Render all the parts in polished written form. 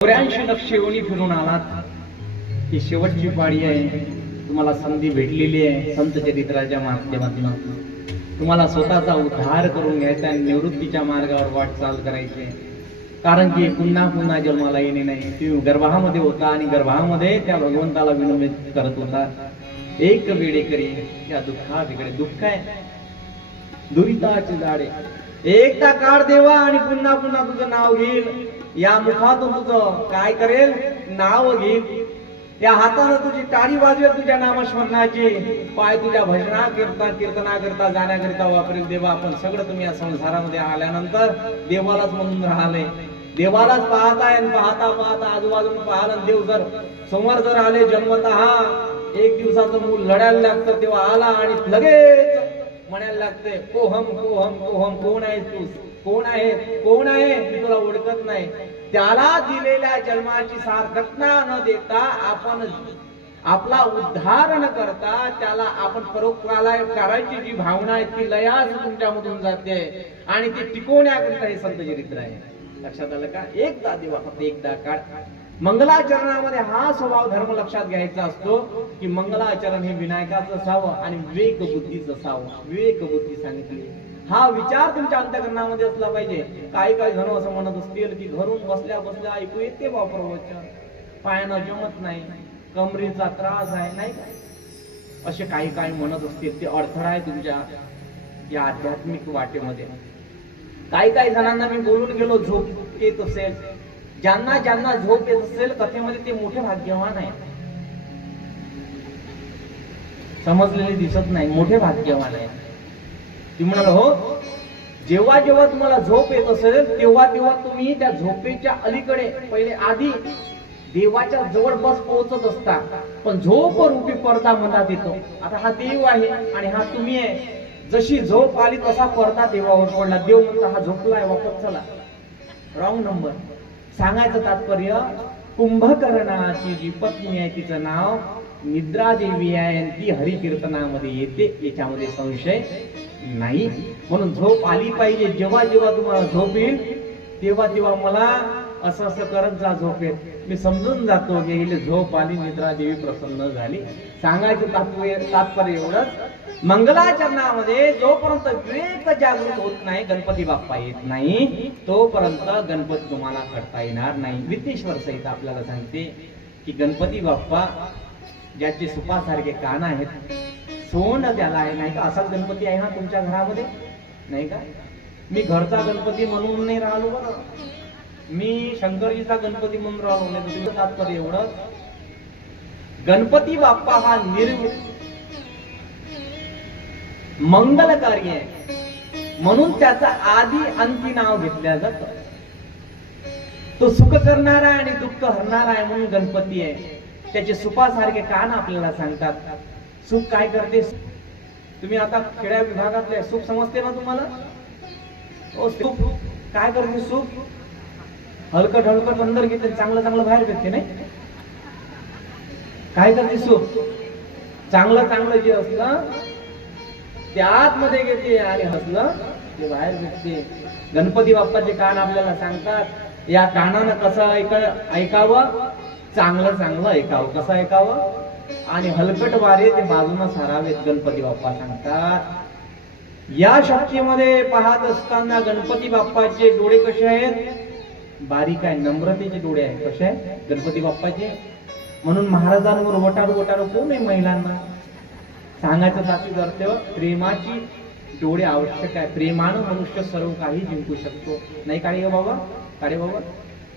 84 लक्ष योनी फिरून आलात. ही शेवटची पाळी आहे. तुम्हाला संधी भेटलेली आहे संत चरित्राच्या माध्यमातून. तुम्हाला स्वतःचा उद्धार करून घ्यायचा आणि निवृत्तीच्या मार्गावर वाटचाल करायची. कारण की पुन्हा पुन्हा जन्माला येणे नाही. तुम्ही गर्भामध्ये होता आणि गर्भामध्ये त्या भगवंताला विनम्र करत होता. एक वेळेकरी या दुःखा वेगळे दुःख आहे दुरिताचे झाडे. एकदा काढ देवा आणि पुन्हा पुन्हा तुझं नाव घेईल. या मुखातून तुझं काय करेल नाव घेईल. या हाताने तुझी टाळी वाजवेल तुझ्या नामस्मरणाची. पाय तुझ्या भजना कीर्तना करता जाण्याकरिता वापरेल. देवा आपण सगळं तुम्ही या संसारामध्ये आल्यानंतर देवालाच म्हणून राहिले. देवालाच पाहताय आणि पाहता पाहता आजूबाजून पाहिलं. देव जर समोर जर आले जन्मतः एक दिवसाचं मूल लढायला लागतं तेव्हा आला आणि लगेच म्हणायला लागते कोहम कोहम कोहम. कोण आहे तू? कोण आहे? कोण आहे? मी तुला ओळखत नाही. त्याला दिलेल्या जन्माची सार्थकता न देता आपण आपला उद्धार न करता त्याला आपण परोपकार करायची जी भावना आहे ती लयास तुमच्यामधून जाते आणि ती टिकवण्याकरिता हे संत चरित्र आहे. लक्षात आलं का? एकदा देवा फक्त एकदा काढ. मंगलाचरणामध्ये हा स्वभाव धर्म लक्षात घ्यायचा असतो की मंगलाचरण हे विनायकाचं असावं आणि विवेक बुद्धीचं असावं. विवेक बुद्धी सांगितली. हा विचार तुमच्या अंतःकरणामध्ये असला पाहिजे. काही जण असं म्हणत असतील की घरून बसल्या बसल्या ऐकू येते बा प्रवचन, पायानं जमत नाही, कमरेचा त्रास आहे नाही का, असे काही म्हणत असतील. ते अडथळा आहे तुमच्या या आध्यात्मिक वाटेमध्ये. काही जणांना मी बोलून गेलो झोप येत असेल. ज्यांना ज्यांना झोप येत असेल कथेमध्ये ते मोठे भाग्यवान आहे. समजलेले दिसत नाही, मोठे भाग्यवान आहे. ती म्हणाल हो जेव्हा जेव्हा तुम्हाला झोप येत असेल तेव्हा तेव्हा तुम्ही त्या झोपेच्या अलीकडे पहिले आधी देवाच्या जवळ बस पोहोचत असता. पण झोप रूपी पडदा मनात येतो. आता हा देव आहे आणि हा तुम्ही आहे. जशी झोप आली तसा पडदा देवावर पडला. देव म्हणतो हा झोपलाय वापस चला. Wrong number. सांगायचं तात्पर्य कुंभकर्णाची जी पत्नी आहे तिचं नाव निद्रा देवी आहे आणि ती हरिकीर्तनामध्ये येते याच्यामध्ये संशय नाही. म्हणून झोप आली पाहिजे. जेव्हा जेव्हा तुम्हाला झोप येईल तेव्हा तेव्हा मला असं असं करत जा झोपेत. मी समजून जातो की हिले झोप आली निद्रा देवी प्रसन्न झाली. सांगायचं तात्पर्य एवढंच मंगलाचरणामध्ये जोपर्यंत विवेक जागृत होत नाही गणपती बाप्पा येत नाही तोपर्यंत गणपती तुम्हाला करता येणार नाही. वित्तेश्वर सहित आपल्याला सांगते की गणपती बाप्पा ज्याचे सुपासारखे कान आहेत सोंड त्याला आहे नाही का. असाच गणपती आहे ना तुमच्या घरामध्ये नाही का. मी घरचा गणपती म्हणून नाही राहिलो बरं, मी शंकरजीचा गणपती म्हणून राहिलो नाही. तुझं तात्पर्य एवढं गणपती बाप्पा हा मंगलकारी आहे म्हणून त्याचा आधी अंती नाव घेतल्या जात. तो सुख करणारा आणि दुःख हरणारा आहे म्हणून गणपती आहे. त्याचे सुपासारखे कान आपल्याला सांगतात. सुख काय करते? तुम्ही आता खेड्या विभागातले सुख समजते ना तुम्हाला? ओ सुख काय करते? सुख हलकट हलकट अंदर घेते, चांगलं चांगलं बाहेर भेटते नाही. काय करते सुख? चांगलं चांगलं जे असलं ते आतमध्ये घेते आणि हसलं ते बाहेर भेटते. गणपती बाप्पाचे कान आपल्याला सांगतात या कानानं कसं ऐकावं? चांगलं चांगलं ऐकावं. कसं ऐकावं? आणि हलकट वारे ते बाजूने सारावेत गणपती बाप्पा सांगतात. या शक्तीमध्ये पाहत असताना गणपती बाप्पाचे डोळे कसे आहेत? बारीक आहे, नम्रतेचे डोळे आहेत. कसे आहेत गणपती बाप्पाचे? म्हणून महाराजांवर वटारू वटारू कोण आहे महिलांना? सांगायचं तात्पर्य प्रेमाची डोळे आवश्यक आहे. प्रेमानं मनुष्य सर्व काही जिंकू शकतो नाही. काळे बाबा, काळे बाबा,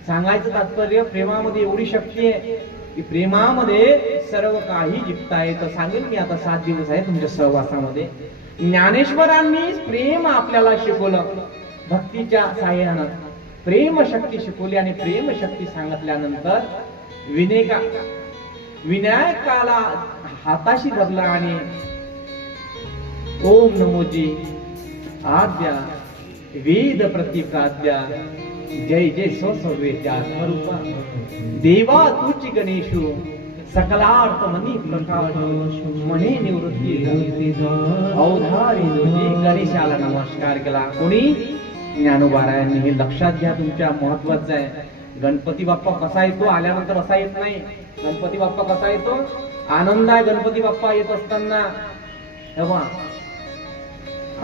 सांगायचं तात्पर्य प्रेमामध्ये एवढी शक्ती आहे की प्रेमामध्ये सर्व काही जिंकता येतं. सांगेल मी आता 7 दिवस आहे तुमच्या सहवासामध्ये. ज्ञानेश्वरांनी प्रेम आपल्याला शिकवलं. भक्तीच्या साह्यानं प्रेम शक्ती शिकवली आणि प्रेम शक्ती सांगितल्यानंतर विनायकाला हाताशी धरला आणि ओम नमोजी आद्या वेद प्रतिपाद्या जय जय स्वस्वेत्या स्वरूपा देवा तुची गणेशु सकलार्थ मनी प्रकाश मने निवृत्ती अवधारी जोजी. गणेशाला नमस्कार केला. कोणी? ज्ञानोबारायांनी. हे लक्षात घ्या, तुमच्या महत्वाचं आहे. गणपती बाप्पा कसा येतो आल्यानंतर असा येत नाही. गणपती बाप्पा कसा येतो, आनंद आहे गणपती बाप्पा येत असताना. तेव्हा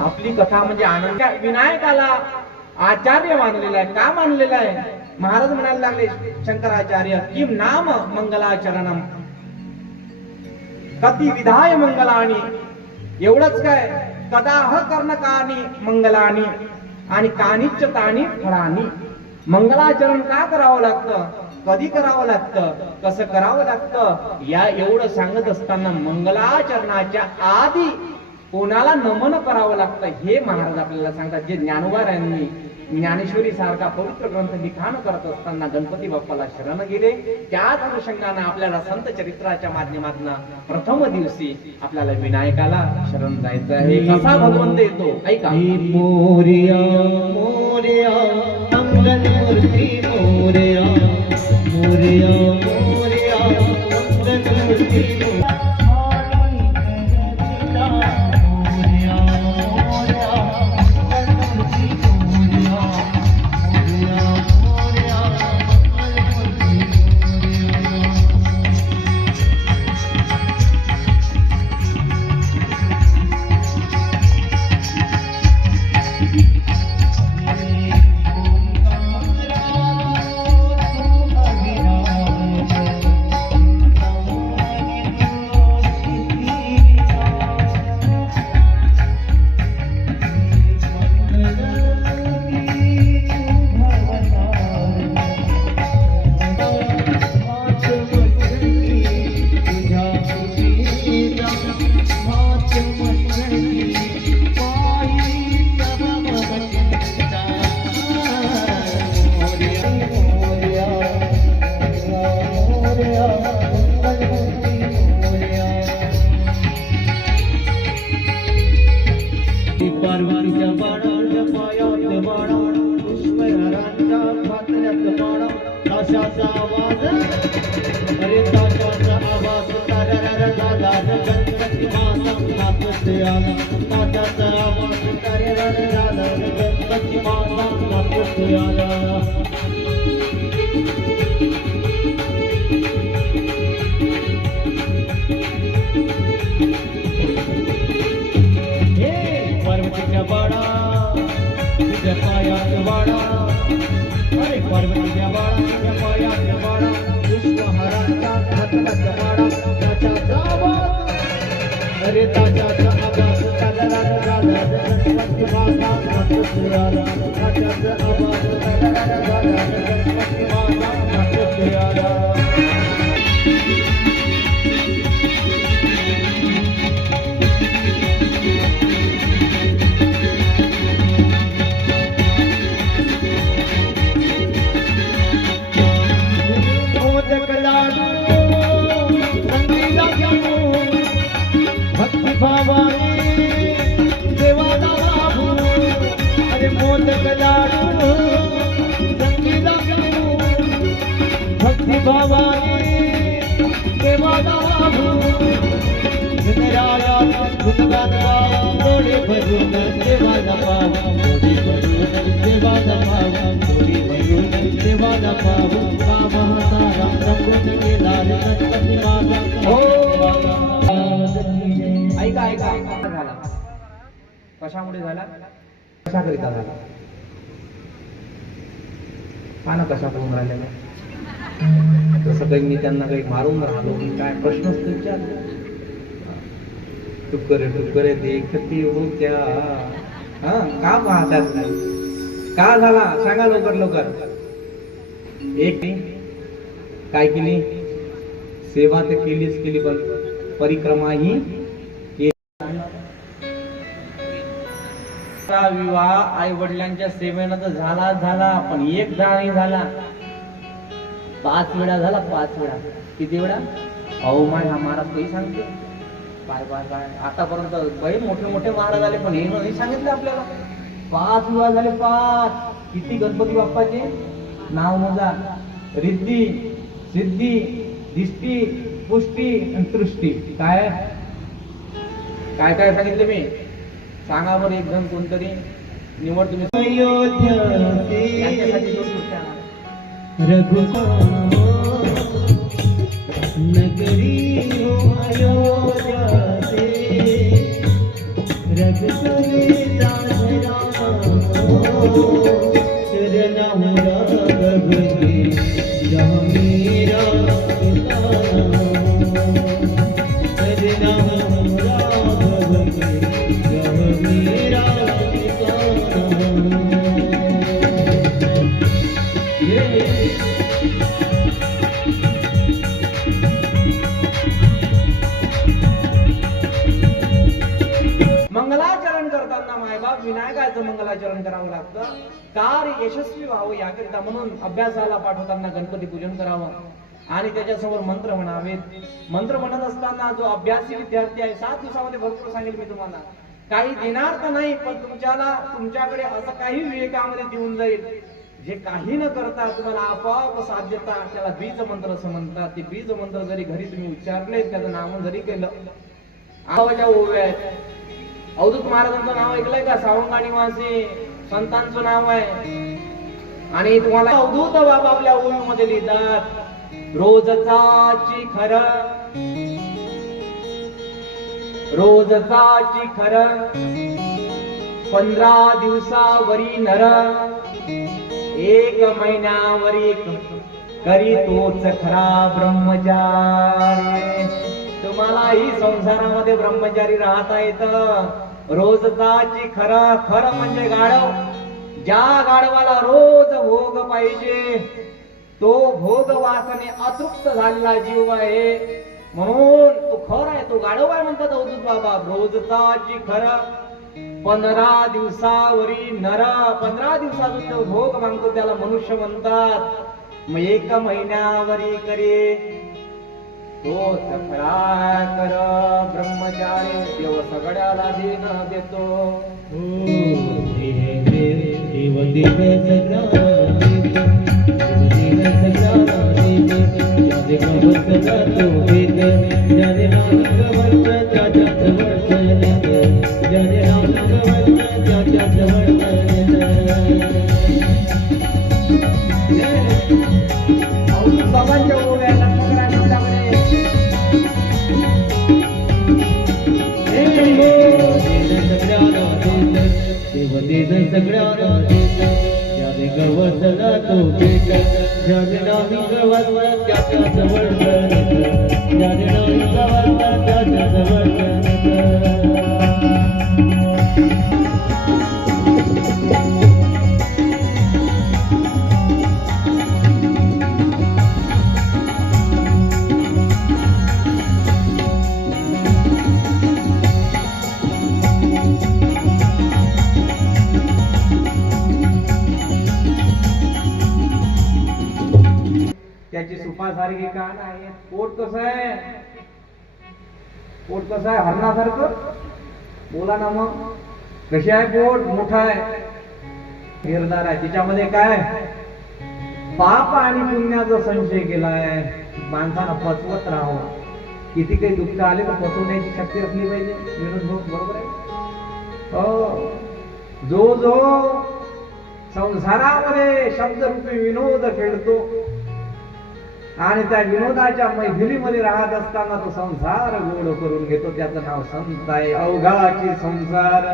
आपली कथा म्हणजे आनंद. विनायकाला आचार्य मानलेला आहे. का मानलेला आहे? महाराज म्हणायला लागले शंकराचार्य, किम नाम मंगलाचरणम कति विधाय मंगलानी. एवढंच काय, कदाह कर्णकानी मंगलानी आणि कानिच तानी फळानी. मंगलाचरण का करावं लागतं, कधी करावं लागतं, कसं करावं लागतं, या एवढं सांगत असताना मंगलाचरणाच्या आधी कोणाला नमन करावं लागतं हे महाराज आपल्याला सांगतात. जे ज्ञानोबारायांनी ज्ञानेश्वरी सारखा पवित्र ग्रंथ लिखाण करत असताना गणपती बाप्पाला शरण गेले. त्याच अनुषंगाने आपल्याला संत चरित्राच्या माध्यमातून प्रथम दिवशी आपल्याला विनायकाला शरण जायचं आहे. कसा भगवंत येतो ऐका. मोरया मोरया मंगलमूर्ती मोरया मोरया मोरया मंगलमूर्ती पार्वतीच्या बाणाच्या पायात बाणा पुष्पहारांच्या फाटल्यात बाणा ताशाचा आवाज अरे ताशाचा आवाज तारर झाला गणपती माता नाचत आला ताशाचा आवाज तारर झाला गणपती माता नाचत आला बाणा तुझ्या पायात बाणा अरे पार्वतीच्या बाणा तुझ्या पायात बाणा पुष्पहारांचा हाताचा बाणा ताशाचा आवाज अरे ताशाचा आवाज तारर झाला गणपती माता नाचत आला ताशाचा आवाज तारर झाला गणपती माता नाचत आला भक्ति भवानी देवाला गुणराया गुणगान डोळे भरून देवाला पाव डोळे भरून देवाला पाव डोळे भरून देवाला पाव बाबा तारा रंगून गेला गणपती बाबा हो ऐका ऐका. झाला कशामुळे झाला, कशाकरिता झाला, पाना कशा करून राहिलेला. तसं काही मी त्यांना काही मारून राहिलो की काय प्रश्नच विचार. टुकरे देखती हो क्या. हा का पाहतात, का झाला सांगा लवकर लवकर. एक काय केली, सेवा तर केलीच केली पण परिक्रमा ही विवाह आई वडिलांच्या सेवेनं तर झाला पण एक नाही झाला, 5 वेळा झाला. 5 वेळा. किती वेळा? अहो माय हा महाराज काही सांगते काय काय काय. आतापर्यंत काही मोठे मोठे महाराज आले पण हे नाही सांगितलं आपल्याला. 5 विवाह झाले. 5. किती गणपती बाप्पाचे नाव मोजा. रिद्धी सिद्धी दिष्टी पुष्टी आणि तृष्टी. काय काय काय सांगितले मी सांगा बरं. एक जण कोणतरी निवड तुम्ही. अयोध्या यांच्यासाठी 2 गोष्टी आणा. रघुनाथ नगरी हो अयोध्या से रघु दास राम चरण राघव जी जहाँ मेरा पिता चरण राघव जी जहाँ मेरा पिता मंगलाचरण करताना मायबाप विनायकाचं मंगलाचरण करावं लागतं. कार्य यशस्वी व्हावं याकरिता म्हणून अभ्यासाला पाठवताना गणपती पूजन करावं आणि त्याच्यासमोर मंत्र म्हणावेत. मंत्र म्हणत असताना जो अभ्यासी विद्यार्थी आहे 7 दिवसामध्ये भरपूर सांगेल मी तुम्हाला, काही देणार तर नाही पण तुमच्याकडे असं काही विवेकामध्ये देऊन जाईल जे काही न करता तुम्हाला आपोआप साध्यता, त्याला बीज मंत्र असं म्हणतात. ते बीज मंत्र जरी घरी तुम्ही उच्चारले, त्याचं नाम जरी केलं, आवाच्या ओव्या आहेत. अवधूत महाराजांचं नाव ऐकलंय का? सावंगा निवासी संतांचं नाव आहे. आणि तुम्हाला अवधूत बाबा आपल्या ओवीमध्ये लिहितात, रोजचा चिखर 15 दिवसावरी नर, 1 महिन्यावरी करी तोच खरा ब्रह्मचारी. तुम्हालाही संसारामध्ये ब्रह्मचारी राहता येतं. रोजचा खर म्हणजे गाढव. ज्या गाढवाला रोज भोग पाहिजे तो भोग वासने अतृप्त झालेला जीव आहे, म्हणून तो खर आहे, तो गाढव आहे म्हणतात अवधूत बाबा. रोजचा खर 15 दिवसावरी नर, 15 दिवसाचा तो भोग मागतो त्याला मनुष्य म्हणतात. मग 1 महिन्यावरी करे तो खरा कर ब्रह्मचारी. देव सगळ्याला देण देतो. देव देव बाबांच्या ओव्या सगळ्यांना ज्याने गवसला तो भेट, ज्याने नाही गवसला त्याच्या जवळ ज्याने नाही गवसला त्याच्या जवळ. त्याची सुपासारखी कान आहे. पोट कसं आहे? पोट कसं आहे? हरणासारखं. बोला ना मग. कशी आहे पोट? मोठा आहे, हिरदार आहे. तिच्यामध्ये काय पाप आणि पुण्याचा संशय केलाय. माणसानं पचवत राहावं. किती काही दुःख आले तर पचवण्याची शक्ती असली पाहिजे. विनोद भाऊ बरोबर आहे. हो, जो संसारामध्ये शब्दरूपी विनोद खेळतो आणि त्या विनोदाच्या मैथिलीमध्ये राहत असताना तो संसार गोड करून घेतो, त्याचं नाव संत आहे. अवघाची संसार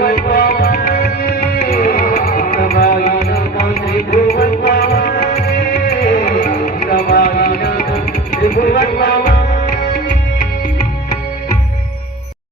गोवत